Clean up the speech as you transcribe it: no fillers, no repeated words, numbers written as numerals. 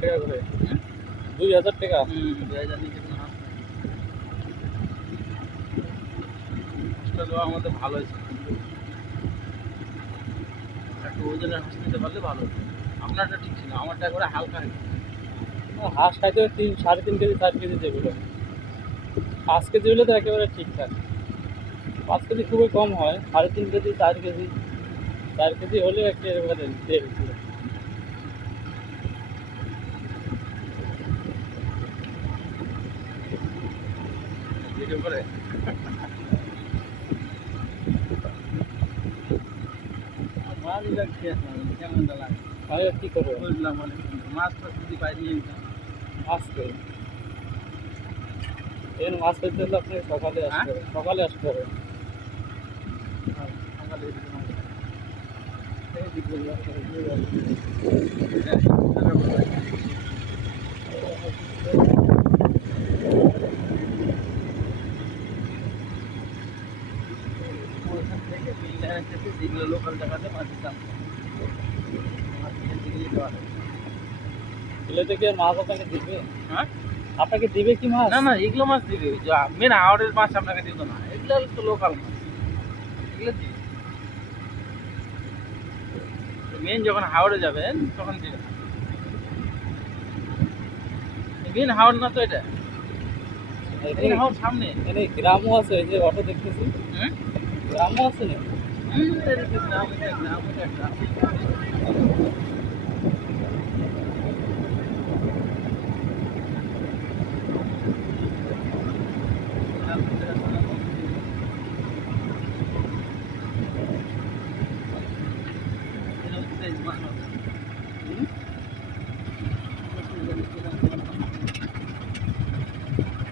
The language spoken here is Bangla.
টাকা করে। 2000 টাকা। 2000 নিচে কোনো হাঁস নাই। হাঁসটা দেওয়া আমাদের ভালো হয়েছে, একটু ওজনের হাঁস নিতে পারলে ভালো হতো। আপনারটা ঠিক ছিল, আমারটা একবারে হালকা হয়েছে। হাঁস খাইতে 3.5 কেজি 4 কেজি যেগুলো, 5 কেজি হলে তো একেবারে ঠিকঠাক। 5 কেজি খুবই কম হয়, 3.5 কেজি 4 কেজি, 4 কেজি হলে একেবারে দেড় কিলো। ভিডিও করে ভালোই লাগছে, কেমন লাগে তাহলে কী করবো? বুঝলাম, অনেক মাছ ফাছ যদি পাই নিয়ে নিতাম। আজকে এর মাছ ধরতে হলে আপনাকে সকালে আসতে হবে, সকালে আসতে হবে। সকালে এদিকে মাছ পাই। ওইখান থেকে বিল লাইনের কাছে যেগুলো লোকাল জায়গাতে মাছের দাম কম। মাছ কিনে দিকে যেতে পারে। এগুলো থেকে আর মাছ আপনাকে দিবে? হ্যাঁ, আপনাকে দিবে কি মাছ? না না, এগুলো মাছ দিবে, মেন হাওড়ের মাছ আপনাকে দিত না, এগুলো তো লোকাল মাছ, এগুলো দিবে। মেন যখন হাওড়ে যাবেন তখন দিবে। মেন হাওড় না তো এটা, মেন হাওড় সামনে। এখানে গ্রামও আছে, ওই যে অটো দেখতেছি, হুম গ্রামও আছে না? হুম, এটা গ্রাম, এটা গ্রাম, এটা গ্রাম।